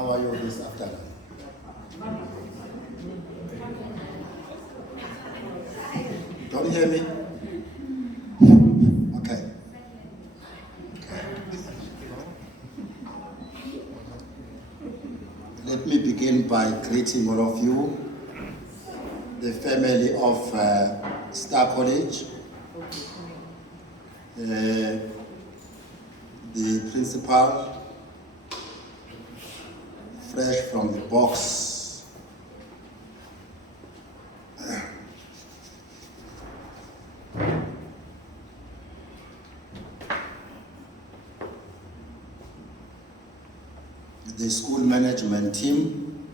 How are you this afternoon? Don't hear me? Okay. Let me begin by greeting all of you, the family of Star College, the principal, fresh from the box, the school management team,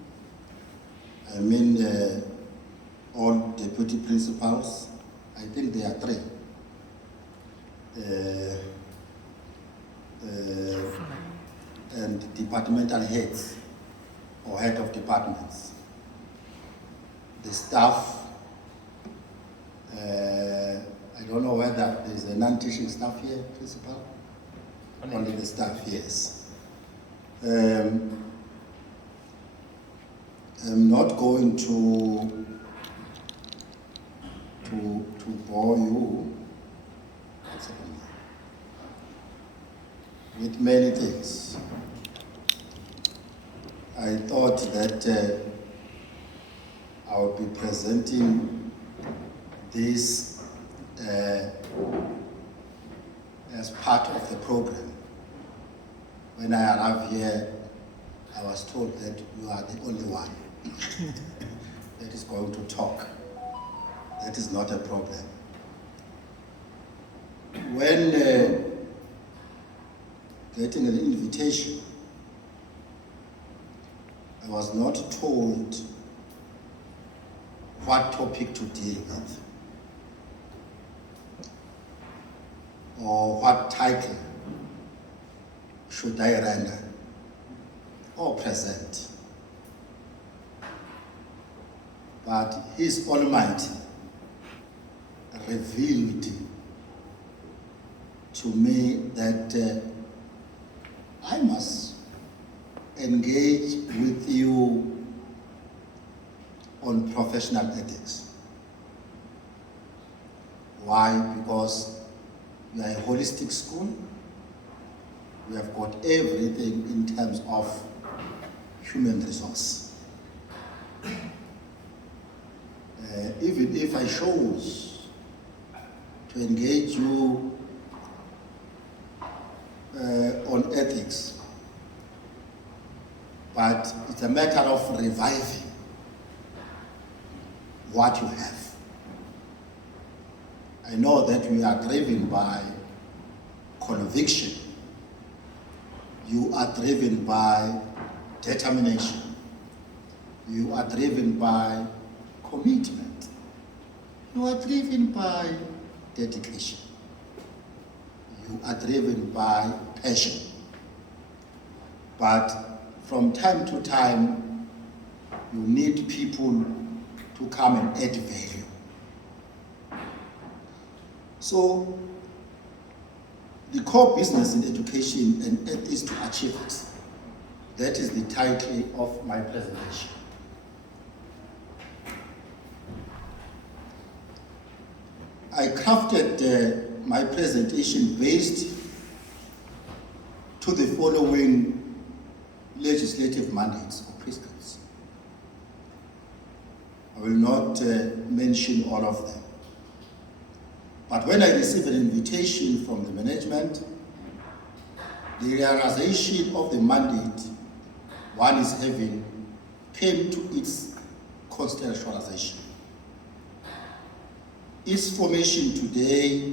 all deputy principals, I think there are 3. And departmental heads or head of departments, the staff. I don't know whether there's a non-teaching staff here, principal. Only the staff, yes. I'm not going to bore you with many things. I thought that I would be presenting this as part of the program. When I arrived here, I was told that you are the only one that is going to talk. That is not a problem. When getting an invitation, I was not told what topic to deal with or what title should I render or present. But His Almighty revealed to me that I must engage with you on professional ethics. Why? Because we are a holistic school. We have got everything in terms of human resource. Even if I chose to engage you on ethics, but it's a matter of reviving what you have. I know that we are driven by conviction. You are driven by determination. You are driven by commitment. You are driven by dedication. You are driven by passion. But from time to time, you need people to come and add value. So, the core business in education and it is to achieve it. That is the title of my presentation. I crafted my presentation based to the following legislative mandates or prescripts. I will not mention all of them. But when I received an invitation from the management, the realization of the mandate one is having came to its conceptualization. Its formation today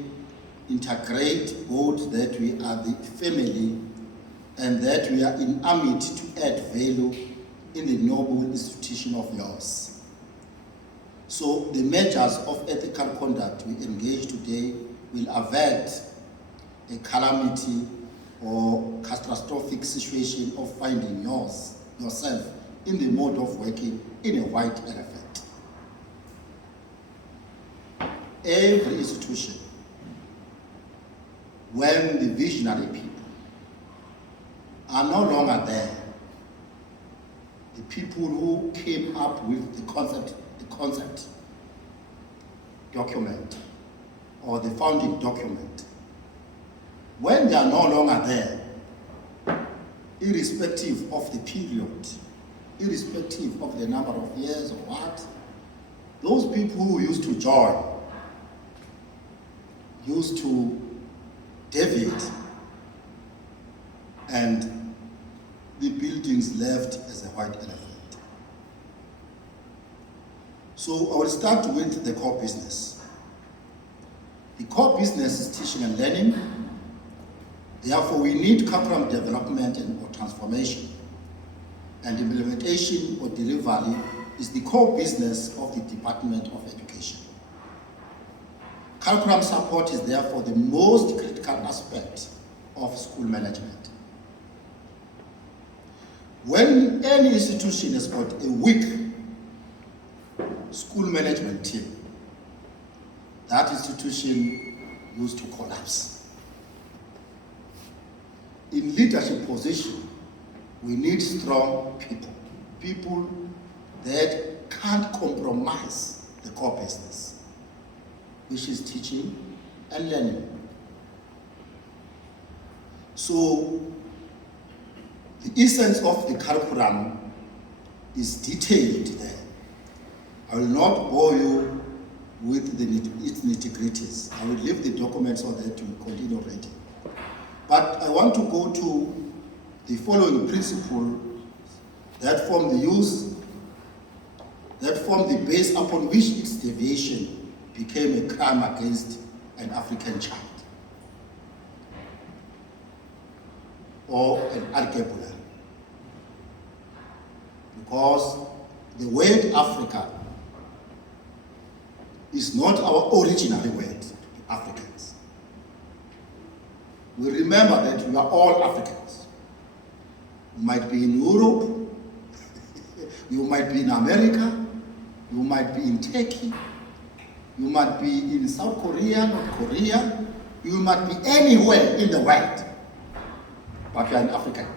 integrates both that we are the family and that we are in armed to add value in the noble institution of yours. So the measures of ethical conduct we engage today will avert a calamity or catastrophic situation of finding yourself in the mode of working in a white elephant. Every institution, when the visionary people are no longer there, people who came up with the concept document or the founding document, when they are no longer there, irrespective of the period, irrespective of the number of years or what, those people who used to join used to deviate, and the buildings left as a white elephant. So I will start with the core business. The core business is teaching and learning. Therefore, we need curriculum development or transformation, and implementation or delivery is the core business of the Department of Education. Curriculum support is therefore the most critical aspect of school management. When any institution has got a weak school management team, that institution used to collapse. In leadership position, we need strong people that can't compromise the core business, which is teaching and learning. So the essence of the curriculum is detailed there. I will not bore you with its nitty-gritties. I will leave the documents so that you continue reading. But I want to go to the following principle that form the base upon which its deviation became a crime against an African child, or an arguable. Because the word Africa is not our original word, Africans. We remember that we are all Africans. You might be in Europe, you might be in America, you might be in Turkey, you might be in South Korea, North Korea, you might be anywhere in the world, but you are an African.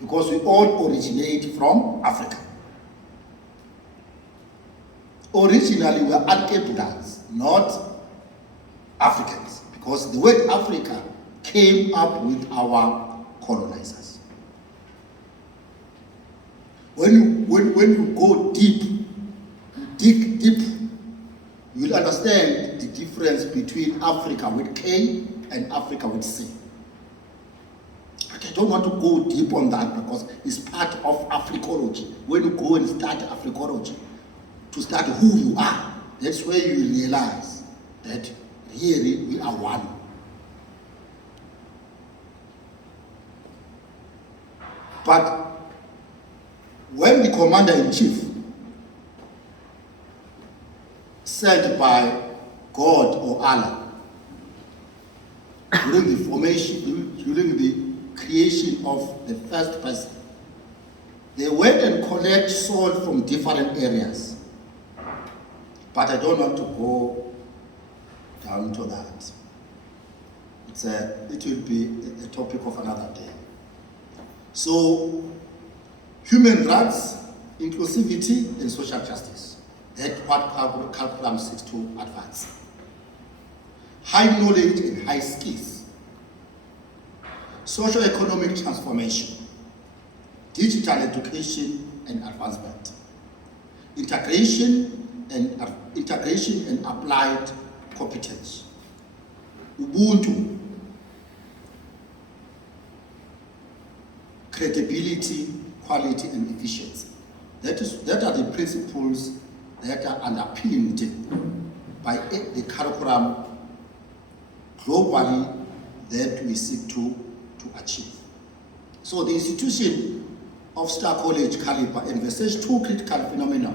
Because we all originate from Africa. Originally, we are Archipelagos, not Africans, because the word Africa came up with our colonizers. When you go deep, dig deep, you will understand the difference between Africa with K and Africa with C. I don't want to go deep on that because it's part of Africology. When you go and start Africology, to start who you are, that's where you realize that really we are one. But when the commander-in-chief sent by God or Allah during the formation, during the creation of the first person, they went and collect soil from different areas. But I don't want to go down to that. It will be a topic of another day. So, human rights, inclusivity, and social justice. That's what curriculum seeks to advance. High knowledge and high skills. Socio-economic transformation. Digital education and advancement. Integration and applied competence. Ubuntu. Credibility, quality, and efficiency. That are the principles that are underpinned by the curriculum globally that we seek to achieve. So the institution of Star College caliber envisages two critical phenomena,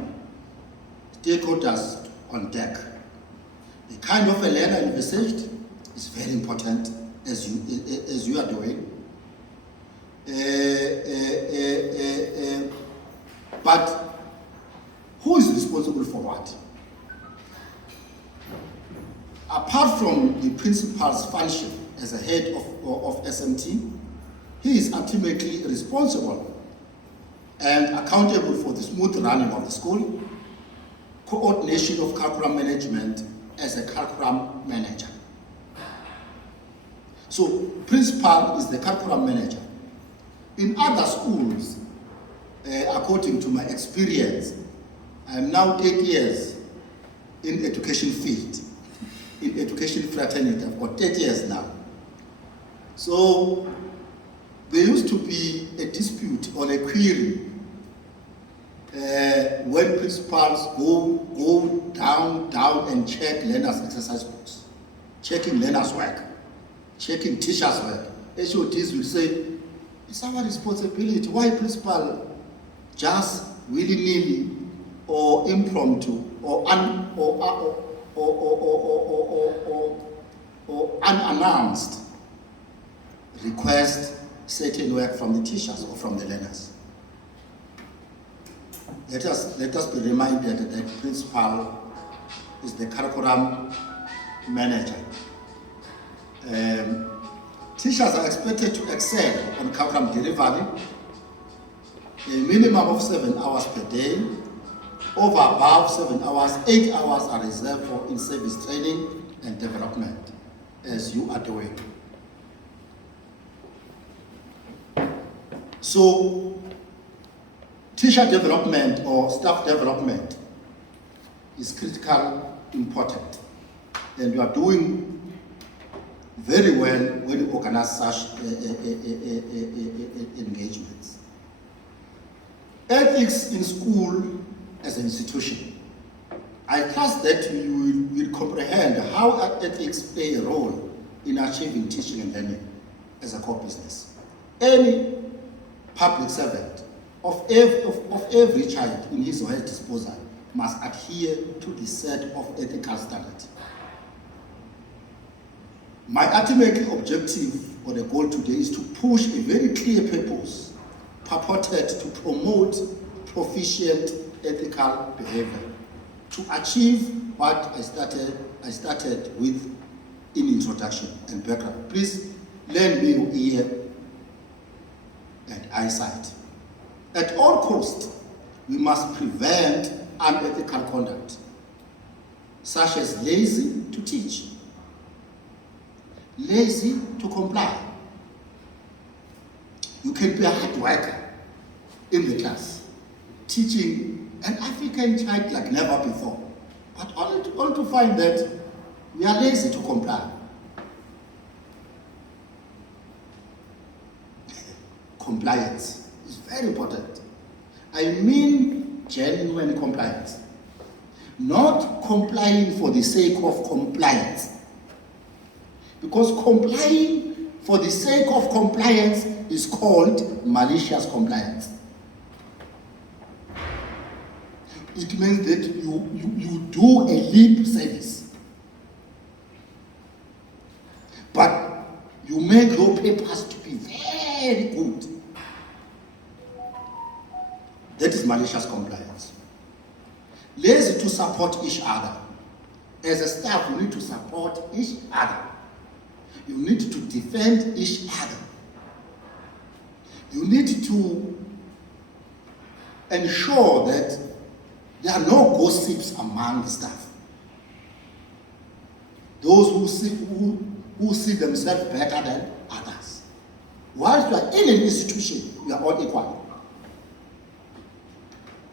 stakeholders on deck. The kind of a learner envisaged is very important, as you are doing. But who is responsible for what? Apart from the principal's function as a head of SMT, he is ultimately responsible and accountable for the smooth running of the school, coordination of curriculum management as a curriculum manager. So, principal is the curriculum manager. In other schools, according to my experience, I am now 8 years in education field, in education fraternity. I've got 8 years now. So there used to be a dispute or a query when principals go down and check learners' exercise books, checking learners' work, checking teachers' work. HODs will say, it's our responsibility. Why principal just willy-nilly or impromptu or unannounced request certain work from the teachers or from the learners? Let us be reminded that principal is the curriculum manager. Teachers are expected to excel on curriculum delivery, a minimum of 7 hours per day. Over above 7 hours, 8 hours are reserved for in-service training and development, as you are doing. So, teacher development or staff development is critical, important, and you are doing very well when you organize such engagements. Ethics in school as an institution. I trust that you will comprehend how ethics play a role in achieving teaching and learning as a core business. Any public servant of every child in his or her disposal must adhere to the set of ethical standards. My ultimate objective or the goal today is to push a very clear purpose purported to promote proficient ethical behavior to achieve what I started with in introduction and background. Please lend me your ear and eyesight. At all costs, we must prevent unethical conduct, such as lazy to teach, lazy to comply. You can be a hard worker in the class, teaching an African child like never before, but only to find that we are lazy to comply. Compliance is very important. I mean genuine compliance, not complying for the sake of compliance. Because complying for the sake of compliance is called malicious compliance. It means that you do a lip service, but you make your papers to be very good. That is malicious compliance. Lazy to support each other. As a staff, you need to support each other. You need to defend each other. You need to ensure that there are no gossips among the staff. Those who see themselves better than others. Whilst you are in an institution, we are all equal.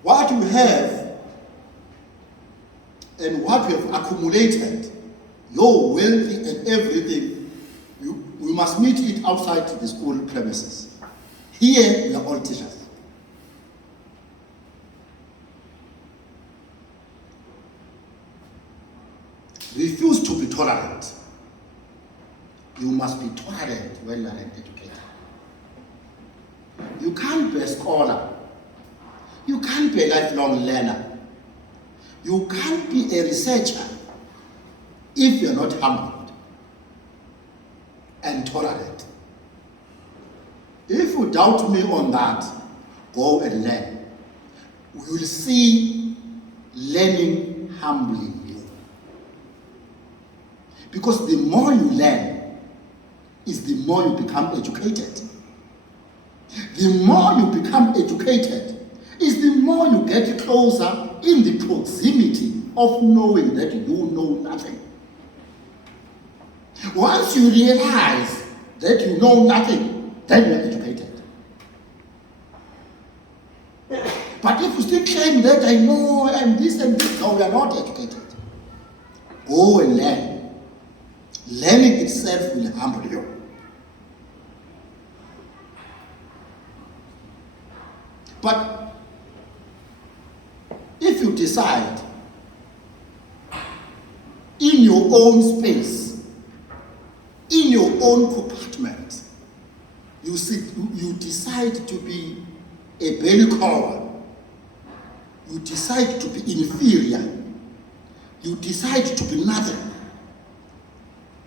What you have and what you have accumulated, your wealth and everything, we must meet it outside the school premises. Here, we are all teachers. Refuse to be tolerant. You must be tolerant when you are an educator. You can't be a scholar. You can't be a lifelong learner. You can't be a researcher if you're not humbled and tolerant. If you doubt me on that, go and learn. We will see learning humbling you. Because the more you learn, is the more you become educated. the more you become educated, is the more you get closer in the proximity of knowing that you know nothing. Once you realize that you know nothing, then you are educated. But if you still claim that I know I'm this and this, no, we are not educated. Go and learn. Learning itself will humble you. But if you decide in your own space, in your own compartment, you decide to be a belly crawler, you decide to be inferior, you decide to be nothing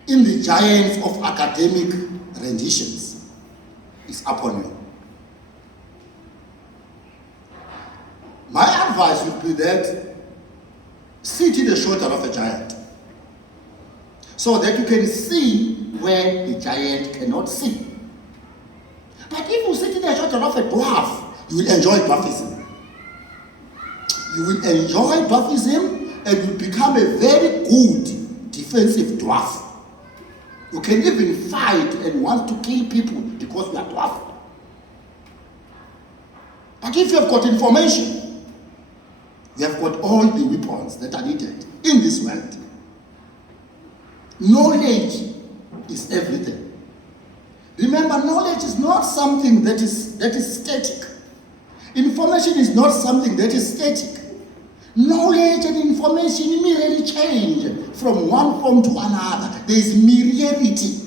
in the giants of academic renditions, is upon you. My advice would be that sit in the shoulder of a giant so that you can see where the giant cannot see. But if you sit in the shoulder of a dwarf, you will enjoy dwarfism. You will enjoy dwarfism and will become a very good defensive dwarf. You can even fight and want to kill people because you are dwarf. But if you have got information, you have got all the weapons that are needed in this world. Knowledge is everything. Remember, knowledge is not something that is static. Information is not something that is static. Knowledge and information merely change from one form to another. There is myriadity.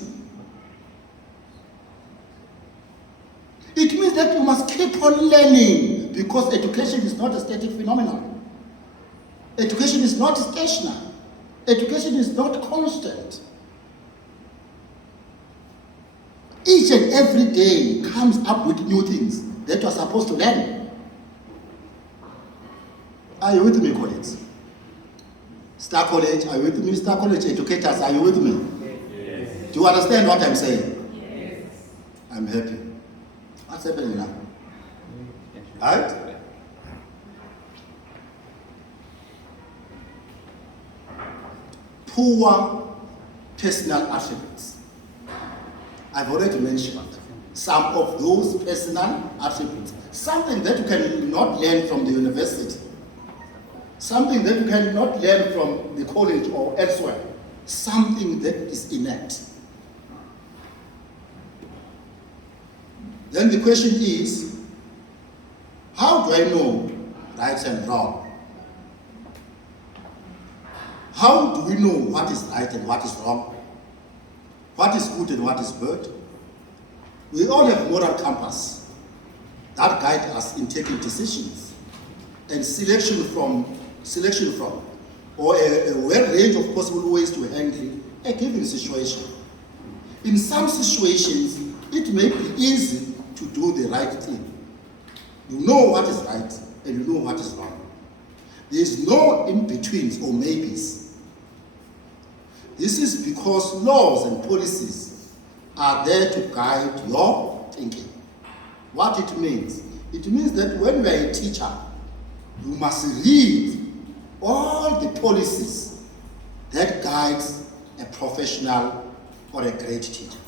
It means that you must keep on learning, because education is not a static phenomenon. Education is not stationary. Education is not constant. Each and every day comes up with new things that you are supposed to learn. Are you with me, colleagues? Star College, are you with me? Star College educators, are you with me? Yes. Do you understand what I'm saying? Yes. I'm happy. What's happening now? Right? Poor personal attributes. I've already mentioned some of those personal attributes. Something that you cannot learn from the university. Something that you cannot learn from the college or elsewhere. Something that is innate. Then the question is, how do I know right and wrong? How do we know what is right and what is wrong? What is good and what is bad? We all have moral compass that guide us in taking decisions and selection from, or a wide range of possible ways to handle a given situation. In some situations, it may be easy to do the right thing. You know what is right and you know what is wrong. There is no in-betweens or maybes. This is because laws and policies are there to guide your thinking. What it means? It means that when you are a teacher, you must read all the policies that guides a professional or a great teacher.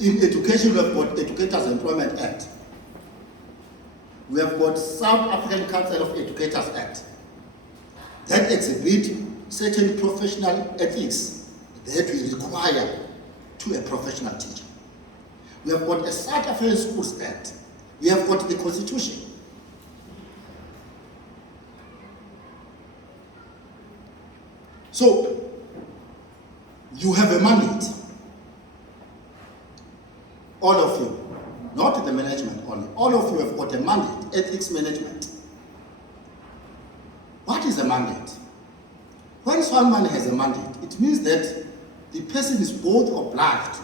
In education, we have got Educators Employment Act. We have got South African Council of Educators Act that exhibit certain professional ethics that we require to a professional teacher. We have got a South African Schools Act. We have got the Constitution. So, you have a mandate. All of you, not the management only, all of you have got a mandate, ethics management. What is a mandate? When someone has a mandate, it means that the person is both obliged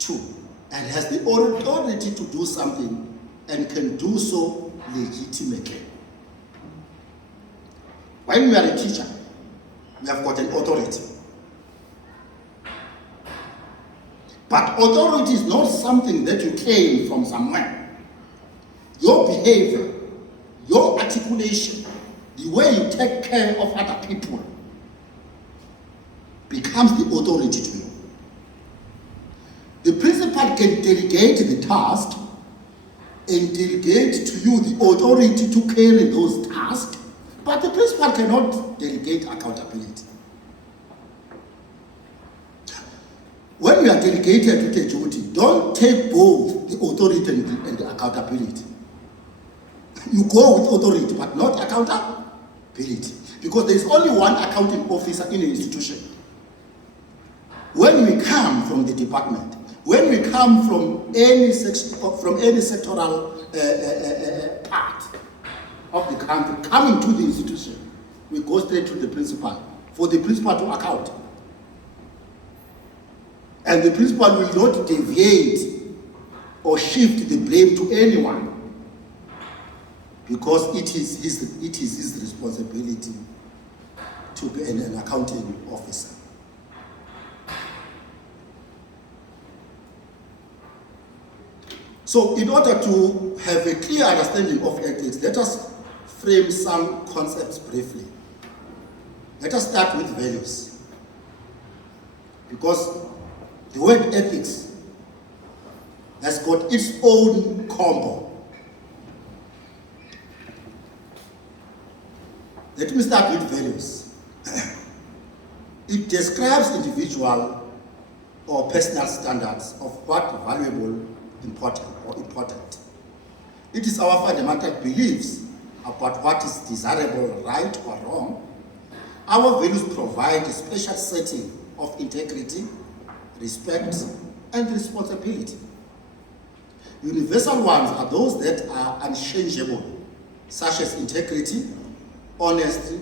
to and has the authority to do something and can do so legitimately. When we are a teacher, we have got an authority. But authority is not something that you claim from somewhere. Your behavior, your articulation, the way you take care of other people becomes the authority to you. The principal can delegate the task and delegate to you the authority to carry those tasks, but the principal cannot delegate accountability. When you are delegated with a duty, don't take both the authority and the accountability. You go with authority, but not accountability. Because there is only one accounting officer in an institution. When we come from the department, when we come from any sectoral part of the country, coming to the institution, we go straight to the principal for the principal to account. And the principal will not deviate or shift the blame to anyone, because it is his responsibility to be an accounting officer. So in order to have a clear understanding of ethics, let us frame some concepts briefly. Let us start with values, because the word ethics has got its own combo. Let me start with values. It describes individual or personal standards of what valuable, important. It is our fundamental beliefs about what is desirable, right or wrong. Our values provide a special setting of integrity, respect, and responsibility. Universal ones are those that are unchangeable, such as integrity, honesty,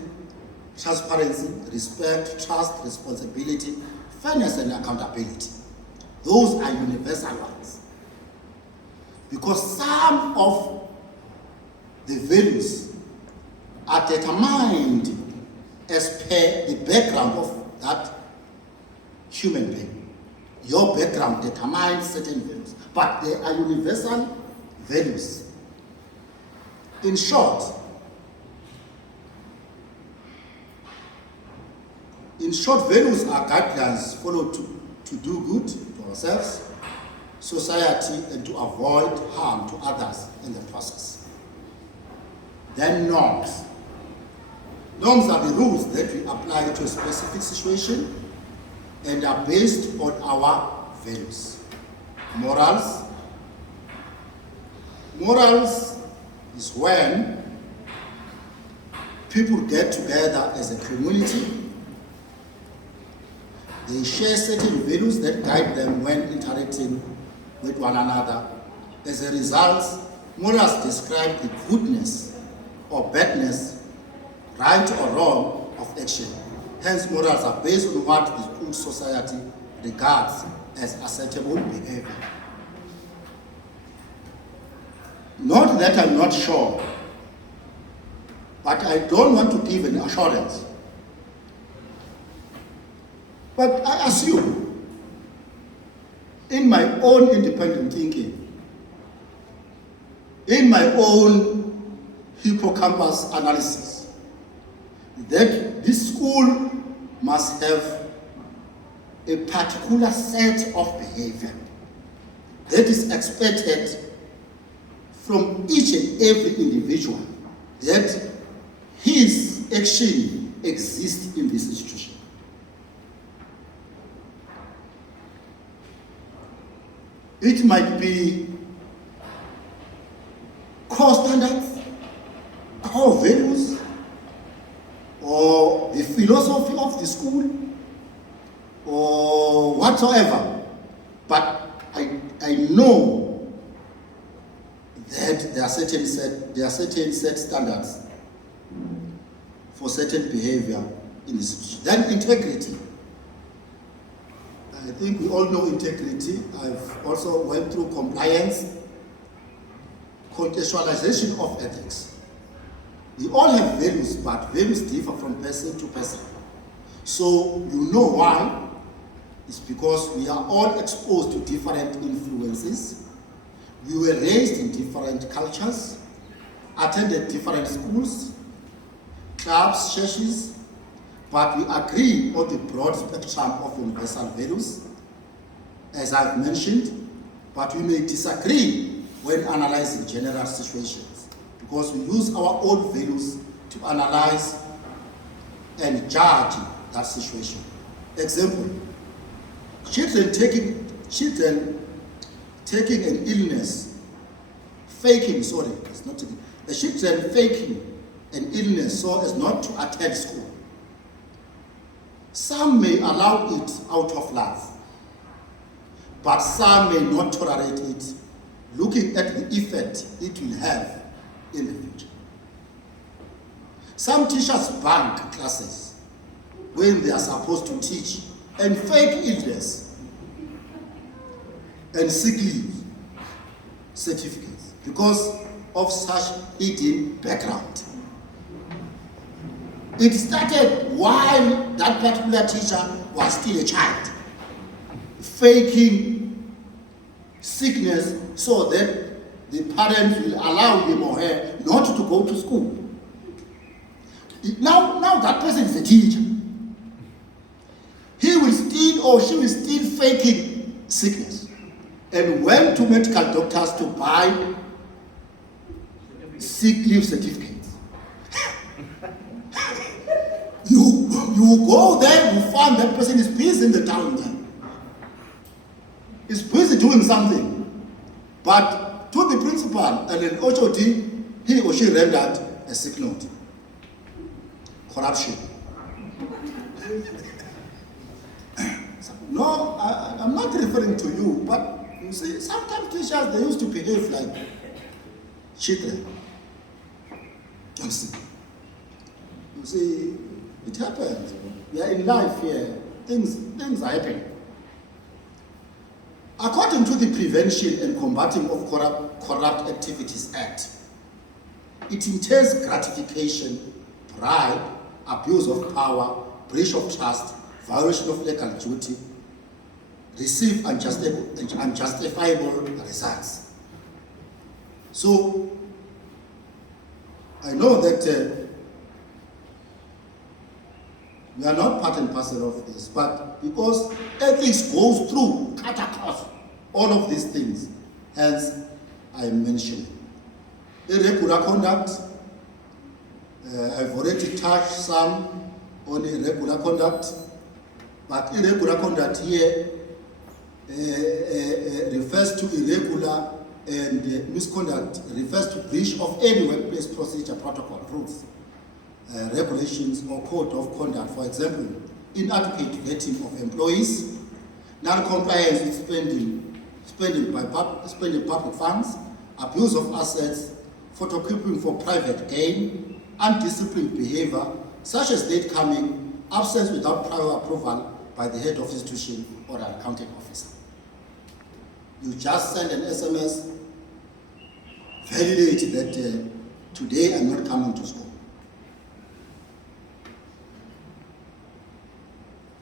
transparency, respect, trust, responsibility, fairness, and accountability. Those are universal ones. Because some of the values are determined as per the background of that human being. Your background determines certain values, but they are universal values. In short, values are guidelines followed to do good to ourselves, society, and to avoid harm to others in the process. Then norms. Norms are the rules that we apply to a specific situation and are based on our values. Morals. Morals is when people get together as a community. They share certain values that guide them when interacting with one another. As a result, morals describe the goodness or badness, right or wrong of action. Hence, morals are based on what the whole society regards as acceptable behavior. Not that I'm not sure, but I don't want to give an assurance. But I assume, in my own independent thinking, in my own hippocampus analysis, that this school must have a particular set of behavior that is expected from each and every individual, that his action exists in this institution. It might be core standards, core values, or the philosophy of the school, or whatsoever. But I know that there are certain set standards for certain behavior in the institution. Then integrity. I think we all know integrity. I've also went through compliance, contextualization of ethics. We all have values, but values differ from person to person. So you know why It's because we are all exposed to different influences. We were raised in different cultures, attended different schools, clubs, churches, but we agree on the broad spectrum of universal values, as I've mentioned, but we may disagree when analyzing general situations, because we use our own values to analyze and judge that situation. Example, children taking an illness, faking an illness so as not to attend school. Some may allow it out of love, but some may not tolerate it, looking at the effect it will have in the future. Some teachers bunk classes when they are supposed to teach and fake illness and sick leave certificates because of such hidden background. It started while that particular teacher was still a child, faking sickness so that the parents will allow him or her not to go to school. Now that person is a teacher. He will still or she will still faking sickness and went to medical doctors to buy sick leave certificates. You go there, you find that person is busy in the town there. He's busy doing something. But to the principal and an HOD, he or she rendered a sick note. Corruption. No, I'm not referring to you, but you see, sometimes teachers, they used to behave like children. You see, it happens. We are in life here. Things are happening. According to the Prevention and Combating of Corrupt Activities Act, it entails gratification, bribe, abuse of power, breach of trust, violation of legal duty, receive unjustifiable results. So, I know that we are not part and parcel of this, but because ethics goes through, cut across all of these things, hence I am mentioning. Irregular conduct, I've already touched some on irregular conduct, but irregular conduct here refers to irregular and misconduct refers to breach of any workplace procedure, protocol, rules, regulations or code of conduct. For example, inadequate vetting of employees, non-compliance with spending public funds, abuse of assets, photocopiing for private gain, undisciplined behavior, such as late coming, absence without prior approval by the head of institution or an accounting officer. You just send an SMS, validate that today I'm not coming to school.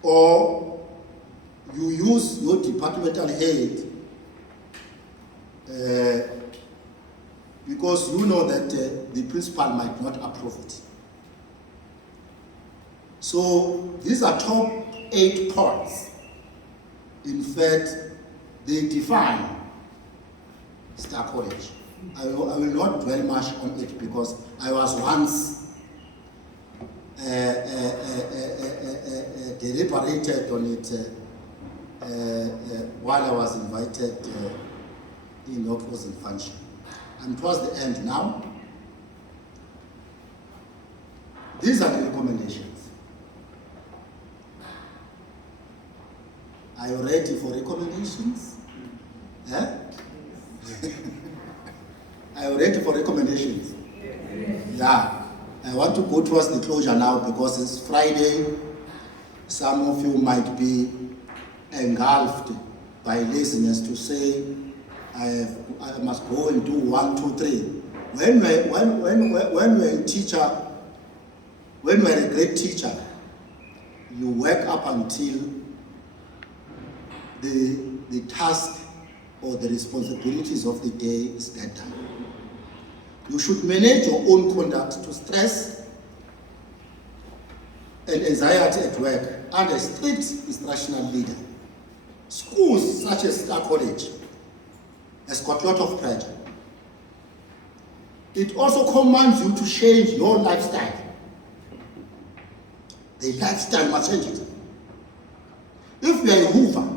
Or you use your departmental head because you know that the principal might not approve it. So these are top 8 points. In fact, they define Star College. I will not dwell much on it because I was once deliberated on it while I was invited in Ngogi was in function. And towards the end now, these are the recommendations. Are you ready for recommendations? Eh? Are you ready for recommendations? Yeah. I want to go towards the closure now because it's Friday. Some of you might be engulfed by laziness to say, I must go and do 1, 2, 3. When we're a teacher, when we're a great teacher, you work up until the task or the responsibilities of the day is that time. You should manage your own conduct to stress and anxiety at work under a strict instructional leader. Schools such as Star College has got a lot of pressure. It also commands you to change your lifestyle. The lifestyle must change it. If you are a Hoover,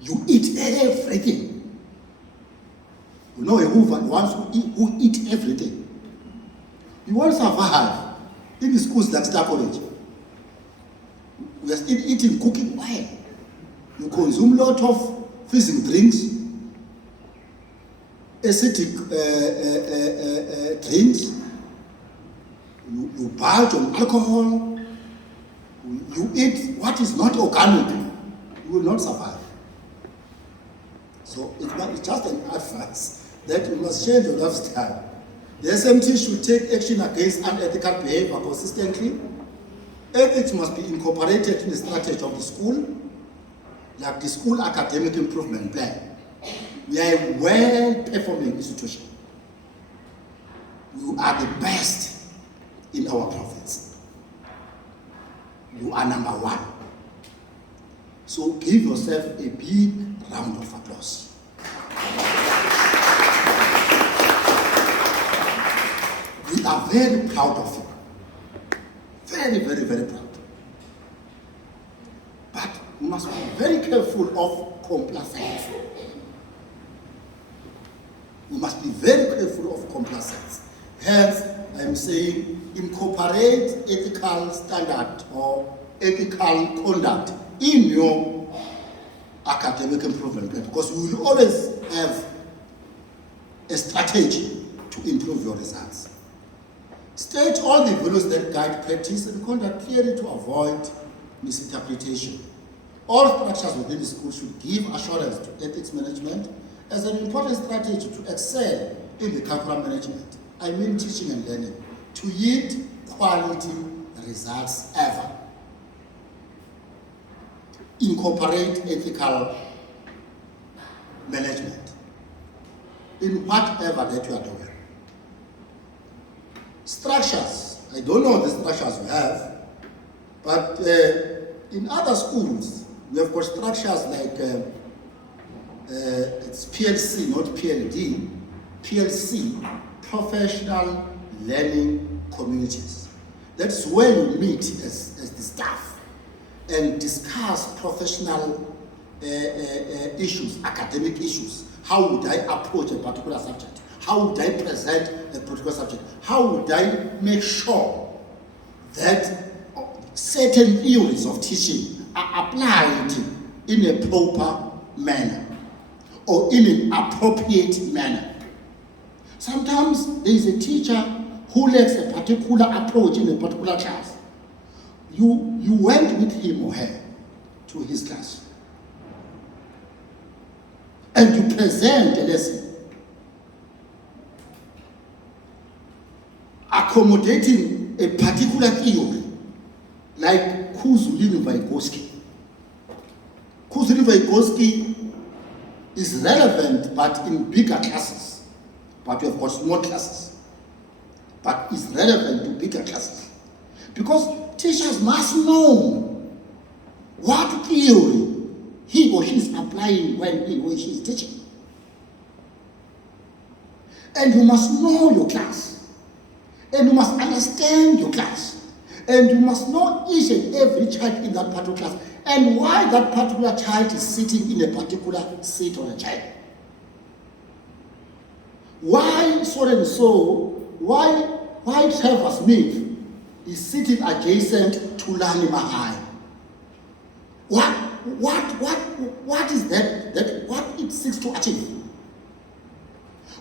you eat everything. You know a Hoover who eat everything. You want to survive in the schools like Star College. We are still eating cooking oil. You consume a lot of fizzy drinks, acidic drinks. You bulge on alcohol. You eat what is not organic. You will not survive. So it's just an advice that you must change your lifestyle. The SMT should take action against unethical behavior consistently. Ethics must be incorporated in the strategy of the school, like the school academic improvement plan. We are a well-performing institution. You are the best in our province. You are number one. So give yourself a big round of applause. We are very proud of you. Very, very, very proud. But we must be very careful of complacence. We must be very careful of complacence. Hence, I am saying incorporate ethical standard or ethical conduct in your academic improvement plan, because you will always have a strategy to improve your results. State all the values that guide practice and conduct clearly to avoid misinterpretation. All structures within the school should give assurance to ethics management as an important strategy to excel in the curriculum management. I mean teaching and learning, to yield quality results ever. Incorporate ethical management in whatever that you are doing. Structures, I don't know the structures you have, but in other schools, we have got structures like it's PLC, not PLD, PLC, Professional Learning Communities. That's where you meet as the staff and discuss professional issues, academic issues. How would I approach a particular subject? How would I present a particular subject? How would I make sure that certain theories of teaching are applied in a proper manner or in an appropriate manner? Sometimes there is a teacher who lacks a particular approach in a particular class. You went with him or her to his class and you present a lesson accommodating a particular theory, like Kuzulini-Vygotsky. Kuzulini-Vygotsky is relevant, but in bigger classes. But we have got small classes. But it's relevant to bigger classes. Because teachers must know what theory he or she is applying when he or she is teaching. And you must know your class. And you must understand your class. And you must know each and every child in that particular class and why that particular child is sitting in a particular seat or a chair. Why so and so, why Trevor Smith is sitting adjacent to Lani Mahaye? What is that what it seeks to achieve?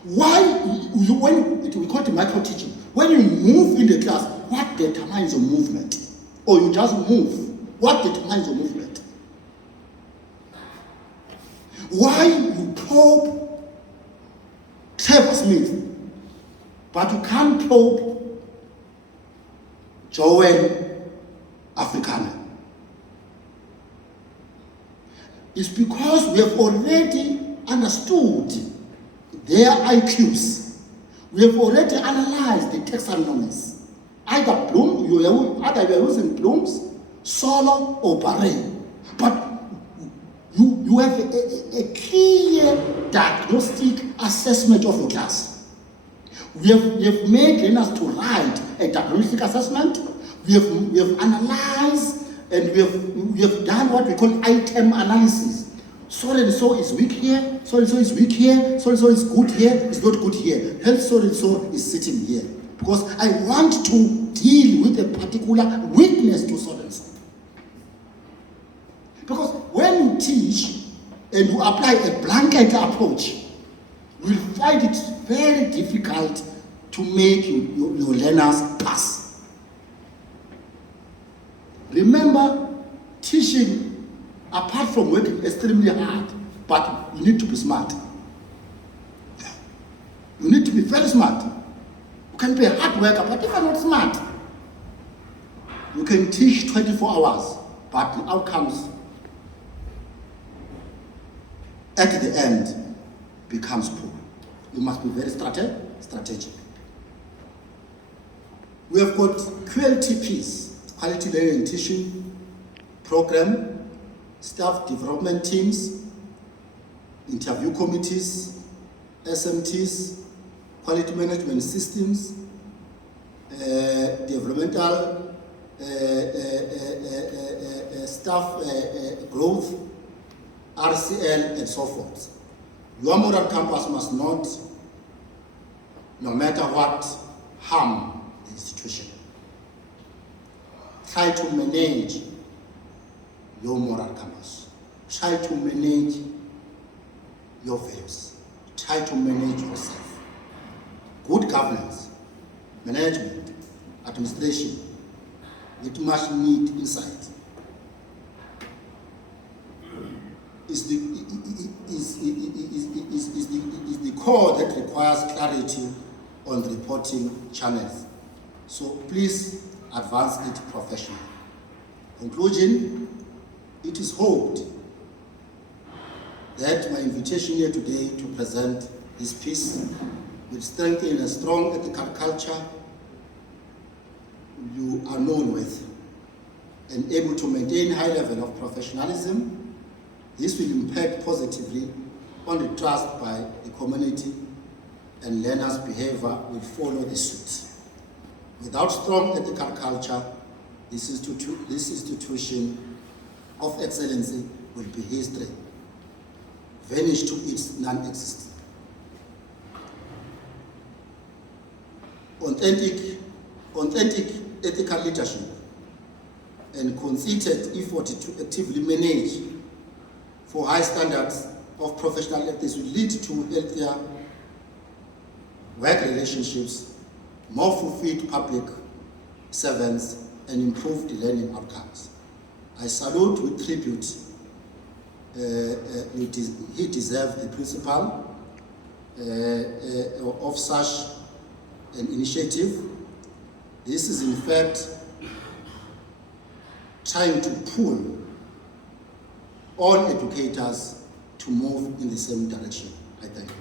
Why, when we call it micro teaching, when you move in the class, what determines your movement? Or you just move, what determines your movement? Why you probe Trevor Smith, but you can't probe Joel Africana? is because we have already understood their IQs. We have already analyzed the taxonomies. Either you are using Bloom's, Solo, or Barre. But you have a clear diagnostic assessment of your class. We have made learners to write a diagnostic assessment. We have analyzed and we have done what we call item analysis. So and so is weak here, so and so is weak here, so and so is good here, is not good here. Health so and so is sitting here. Because I want to deal with a particular weakness to so and so. Because when you teach and you apply a blanket approach, you will find it very difficult to make your learners pass. Remember, teaching, apart from working extremely hard, but you need to be smart. You need to be very smart. You can be a hard worker, but if you're not smart, you can teach 24 hours, but the outcomes at the end becomes poor. You must be very strategic. We have got QLTPs, Quality Learning and Teaching Program, staff development teams, interview committees, SMTs, quality management systems, developmental staff growth, RCL, and so forth. Your modern campus must not, no matter what, harm the institution. Try to manage your moral campus. Try to manage your values. Try to manage yourself. Good governance, management, administration, it must need insight. Is the core that requires clarity on the reporting channels. So please advance it professionally. Conclusion, it is hoped that my invitation here today to present this piece will strengthen a strong ethical culture you are known with and able to maintain high level of professionalism. This will impact positively on the trust by the community, and learners' behavior will follow the suit. Without strong ethical culture, this institution of excellency will be history, vanish to its non-existence. Authentic ethical leadership and concerted effort to actively manage for high standards of professional ethics will lead to healthier work relationships, more fulfilled public servants, and improved learning outcomes. I salute with tribute. He deserves the principal of such an initiative. This is in fact trying to pull all educators to move in the same direction. I thank you.